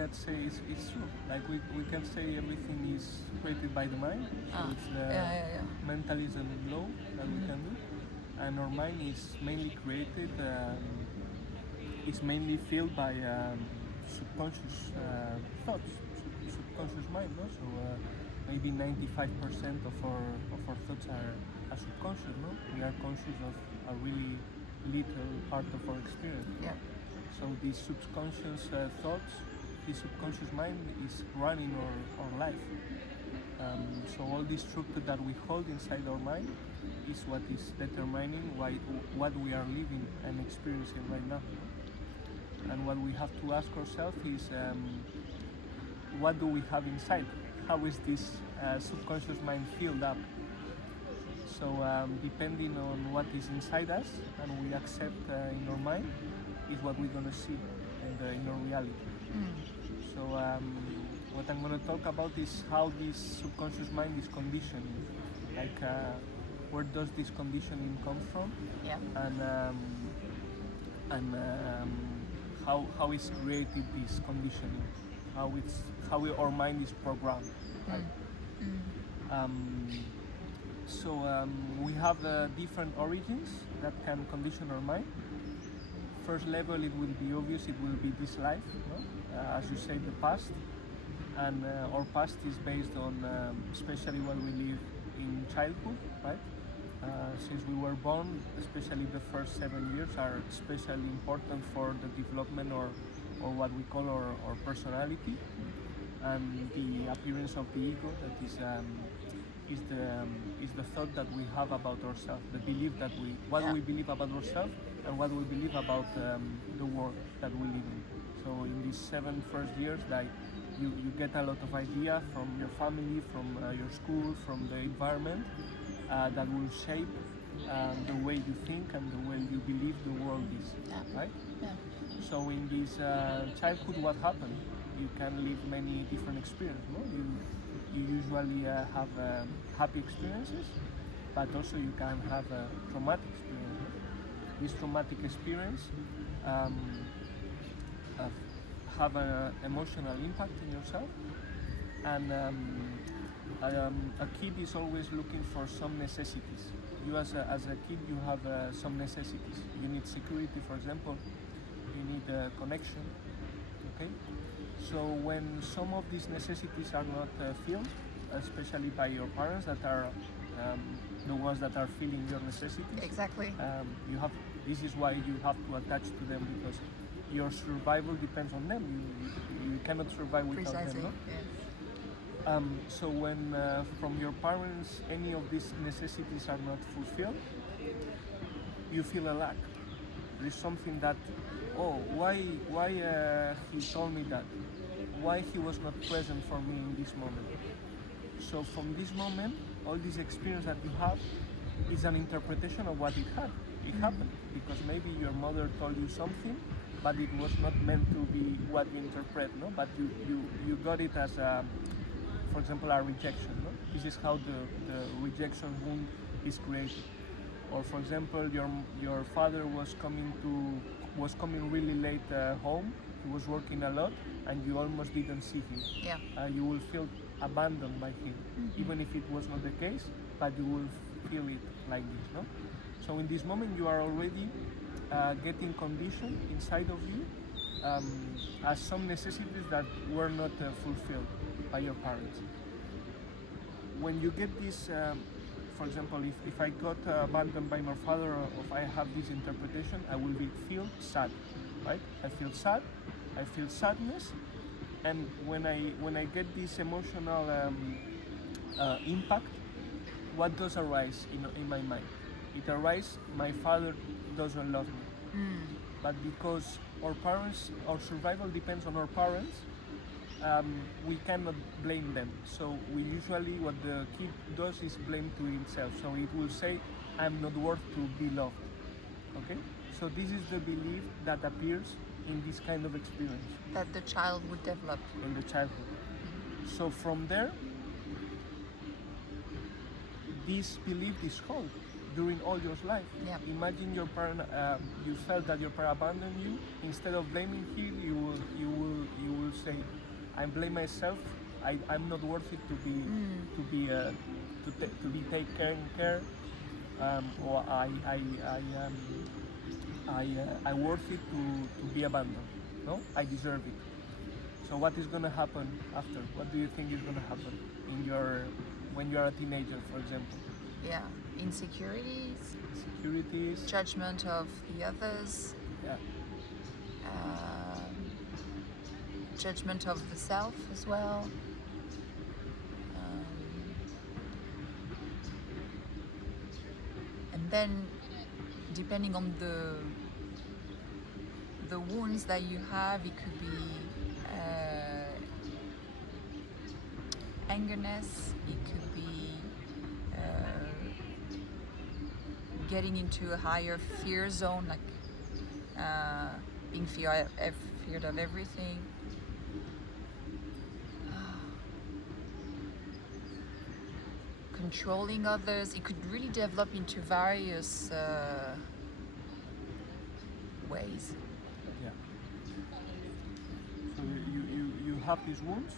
can say it's true. Like we can say everything is created by the mind. So it's the mentalism law that we can do. And our mind is mainly created, is mainly filled by subconscious thoughts, subconscious mind. No? So maybe 95% of our thoughts are subconscious. No, we are conscious of a really little part of our experience. Yeah. So these subconscious thoughts, this subconscious mind is running our life. So all this structure that we hold inside our mind is what is determining what we are living and experiencing right now. And what we have to ask ourselves is, what do we have inside? How is this subconscious mind filled up? So depending on what is inside us and we accept in our mind is what we're going to see in our reality. So what I'm going to talk about is how this subconscious mind is conditioning, like where does this conditioning come from, and how is created this conditioning, how our mind is programmed, right? So we have different origins that can condition our mind. First level, it will be obvious, it will be this life, no? As you say, the past. And our past is based on especially what we live in childhood, right? Since we were born, especially the first 7 years are especially important for the development or what we call our personality and the appearance of the ego, that is the thought that we have about ourselves, the belief that we believe about ourselves and what we believe about the world that we live in. So in these 7 first years, like you get a lot of idea from your family, from your school, from the environment that will shape the way you think and the way you believe the world is, right? Yeah. So in this childhood, what happened? You can live many different experiences. No? You usually have happy experiences, but also you can have a traumatic experience. No? This traumatic experience have an emotional impact in yourself, and a kid is always looking for some necessities. You as a kid, you have some necessities. You need security, for example. You need connection. Okay. So when some of these necessities are not filled, especially by your parents, that are the ones that are filling your necessities. Exactly. This is why you have to attach to them, because your survival depends on them. You cannot survive without Precisely. them. No? Yeah. So when from your parents any of these necessities are not fulfilled, you feel a lack. There's something that, why he told me that? Why he was not present for me in this moment? So from this moment, all this experience that you have is an interpretation of what it happened, because maybe your mother told you something, but it was not meant to be what you interpret, no? But you got it as for example, a rejection. No? This is how the rejection wound is created. Or for example, your father was coming really late home. He was working a lot, and you almost didn't see him. Yeah. You will feel abandoned by him, even if it was not the case. But you will feel it like this, no? So in this moment, you are already getting conditioned inside of you as some necessities that were not fulfilled by your parents. When you get this, for example, if I got abandoned by my father, or if I have this interpretation, I will feel sad, right? I feel sad, I feel sadness, and when I get this emotional impact, what does arise in my mind? It arises, my father doesn't love me. But because our survival depends on our parents, we cannot blame them. So we usually, what the kid does is blame to himself. So it will say, I'm not worth to be loved. Okay? So this is the belief that appears in this kind of experience. That the child would develop. In the childhood. So from there, this belief is held. during all your life. Yeah. Imagine your parent, you felt that your parent abandoned you. Instead of blaming him, you will say, I blame myself. I'm not worthy to be taken care, or I worthy to be abandoned. No, I deserve it. So what is going to happen after? What do you think is going to happen when you're a teenager, for example? Yeah. Insecurities. Insecurities. Judgment of the others. Yeah. Judgment of the self as well. And then, depending on the wounds that you have, it could be angerness, it could be getting into a higher fear zone, like being feared of everything. Controlling others. It could really develop into various ways. Yeah. So you have these wounds.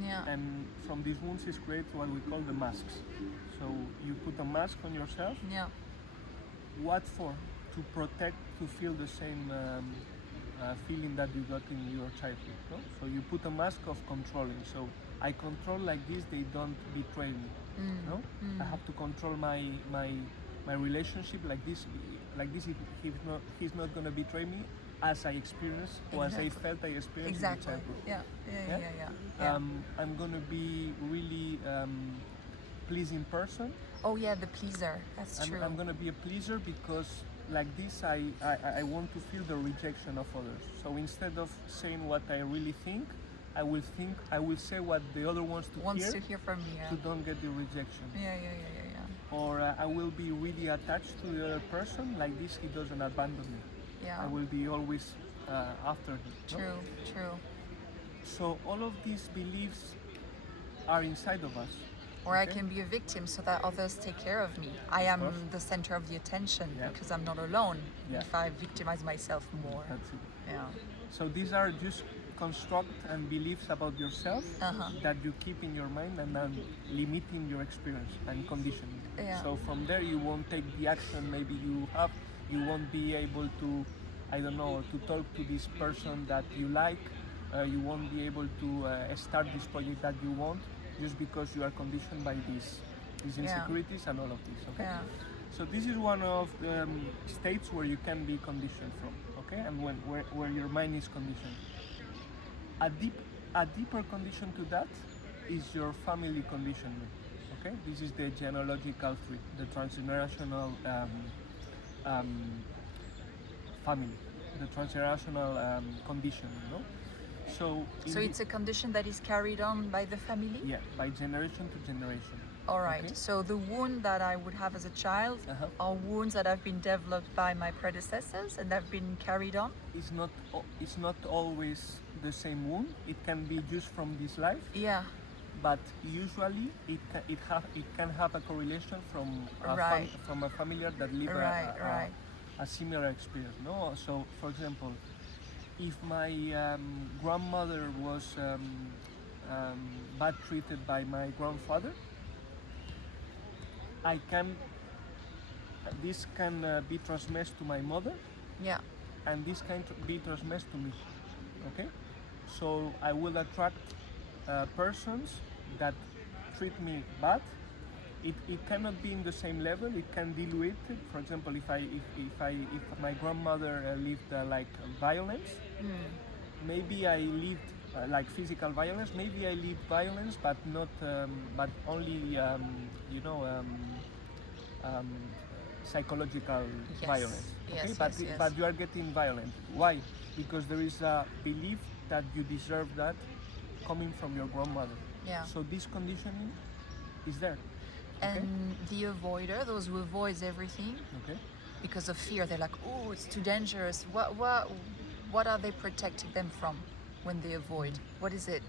Yeah. And from these wounds is created what we call the masks. So you put a mask on yourself. Yeah. What for? To protect, to feel the same feeling that you got in your childhood. No? So you put a mask of controlling. So I control like this, they don't betray me. No? I have to control my relationship like this. Like this, he's not gonna betray me as I experienced or as I felt I experienced in childhood. Yeah. I'm gonna be really pleasing person. Oh yeah, the pleaser. That's true. I'm gonna be a pleaser because like this I want to feel the rejection of others. So instead of saying what I really think, I will say what the other wants to hear from me. Yeah. to don't get the rejection. Yeah. Or I will be really attached to the other person. Like this, he doesn't abandon me. Yeah. I will be always after him. True. So all of these beliefs are inside of us. Or I can be a victim so that others take care of me. I am the center of the attention because I'm not alone if I victimize myself more. That's it. Yeah. So these are just construct and beliefs about yourself that you keep in your mind and then limiting your experience and conditioning. Yeah. So from there you won't take the action maybe you have, you won't be able to, I don't know, to talk to this person that you like, you won't be able to start this project that you want just because you are conditioned by these insecurities and all of this, okay? Yeah. So this is one of the states where you can be conditioned from, okay? And where your mind is conditioned. A deeper condition to that is your family conditioning, okay? This is the genealogical tree, the transgenerational family, the transgenerational conditioning, no? So it's a condition that is carried on by the family? Yeah, by generation to generation. All right. Okay? So the wound that I would have as a child are wounds that have been developed by my predecessors and have been carried on? It's not always the same wound. It can be just from this life. Yeah. But usually it can have a correlation from a family that live a similar experience. No, so for example, if my grandmother was bad treated by my grandfather, this can be transmitted to my mother. Yeah. And this can be transmitted to me. Okay, so I will attract persons that treat me bad. It cannot be in the same level. It can dilute it. For example, if my grandmother lived like violence, maybe I lived like physical violence. Maybe I lived violence, but not, but only psychological violence. Okay, but you are getting violent. Why? Because there is a belief that you deserve that coming from your grandmother. Yeah. So this conditioning is there. Okay? And the avoider, those who avoids everything, because of fear, they're like, oh, it's too dangerous. What are they protecting them from when they avoid? What is it?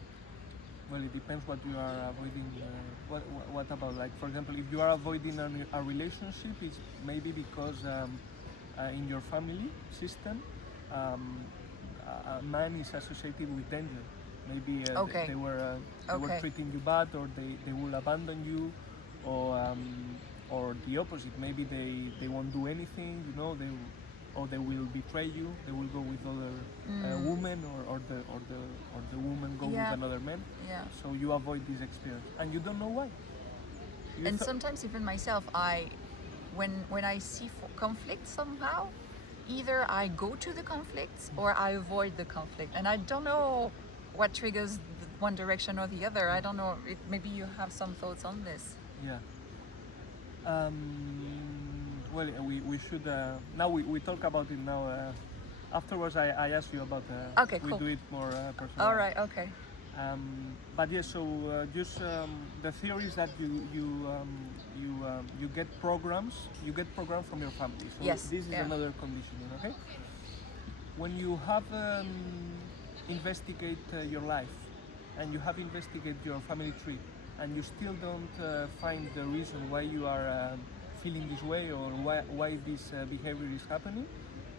Well, it depends what you are avoiding. What about, like, for example, if you are avoiding a relationship, it's maybe because in your family system, a man is associated with danger. Maybe they were treating you bad, or they will abandon you, or the opposite. Maybe they won't do anything, you know, or they will betray you. They will go with other women, or the woman go with another man. Yeah. So you avoid this experience, and you don't know why. And sometimes even myself, when I see conflict somehow, either I go to the conflicts or I avoid the conflict, and I don't know what triggers one direction or the other. I don't know. Maybe you have some thoughts on this. Yeah. Well, we should now we talk about it now. Afterwards, I ask you about. Okay, we cool. do it more personal. All right. Okay. But yeah, so just the theory is that you get programs. You get programs from your family. So Yes. this is another conditioning. Okay. When you have investigate your life, and you have investigated your family tree, and you still don't find the reason why you are feeling this way, or why this behavior is happening,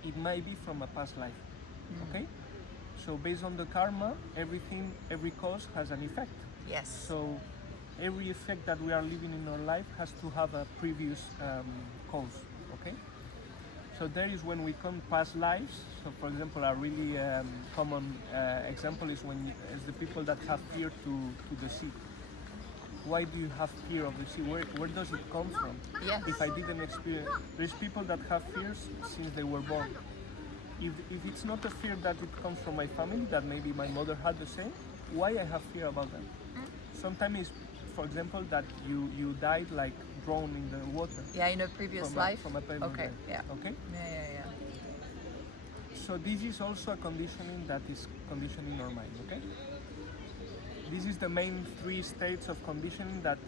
it might be from a past life. Okay. So based on the karma, every cause has an effect. Yes. So every effect that we are living in our life has to have a previous cause. Okay. So there is when we come past lives. So for example, a really common example is as the people that have fear to the sea. Why do you have fear of the sea? Where does it come from? Yes. If I didn't experience, there's people that have fears since they were born. If it's not a fear that it comes from my family, that maybe my mother had the same, why I have fear about that? Sometimes it's, for example, that you died like drowned in the water. Yeah, in a previous life. From a paper Okay. life. Yeah. Okay. Yeah. So this is also a conditioning that is conditioning our mind. Okay. This is the main 3 states of conditioning that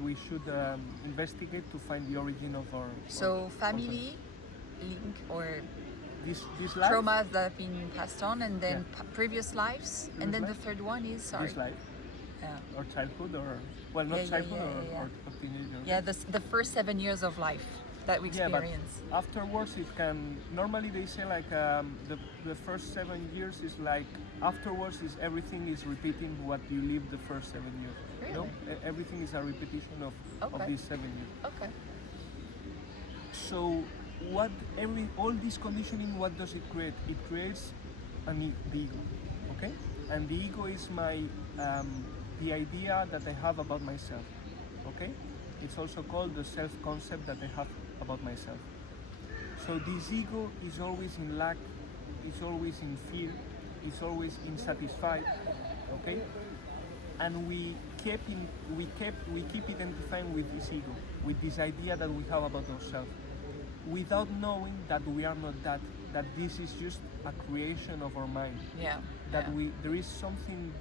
we should investigate to find the origin of our. So family, link, or this life, traumas that have been passed on, and then previous lives, and then the third one is this life, or childhood, or childhood or teenager. Yeah, the first 7 years of life that we experience. But afterwards it can. Normally they say like the first 7 years is like afterwards is everything is repeating what you lived the first 7 years. Really? You know? Everything is a repetition of these 7 years. Okay. So all this conditioning, what does it create? It creates the ego, okay? And the ego is the idea that I have about myself, okay? It's also called the self-concept that I have about myself. So this ego is always in lack, is always in fear, is always unsatisfied, okay? And we keep identifying with this ego, with this idea that we have about ourselves, without knowing that we are not that this is just a creation of our mind. Yeah. That there is something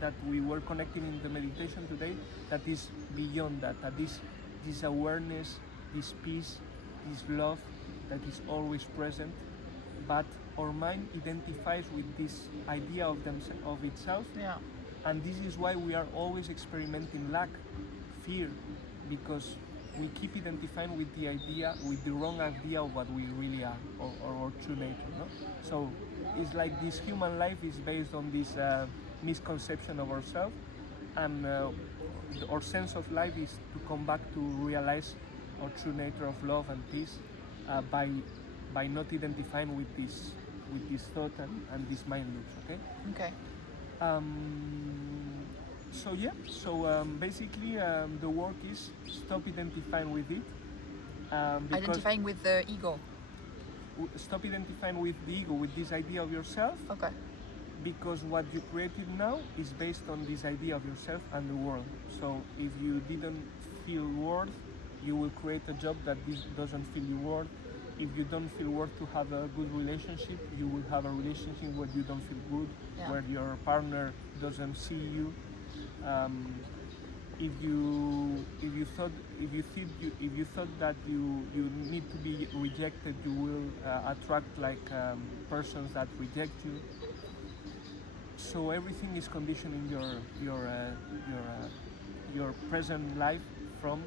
that we were connecting in the meditation today that is beyond that this awareness, this peace, this love that is always present, but our mind identifies with this idea of itself. Yeah. And this is why we are always experimenting lack, fear, because we keep identifying with the wrong idea of what we really are, or our true nature. No? So it's like this human life is based on this misconception of ourselves, and our sense of life is to come back to realize our true nature of love and peace by not identifying with this thought and this mind loops. Okay. Okay. So basically the work is stop identifying with it. Identifying with the ego. Stop identifying with the ego, with this idea of yourself. Okay. Because what you created now is based on this idea of yourself and the world. So if you didn't feel worth, you will create a job that doesn't feel you worth. If you don't feel worth to have a good relationship, you will have a relationship where you don't feel good, where your partner doesn't see you. If you thought that you need to be rejected, you will attract like persons that reject you. so everything is conditioning your present life from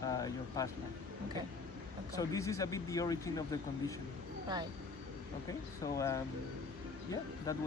your past life. Okay. So this is a bit the origin of the conditioning. Right. Okay. So yeah, that was.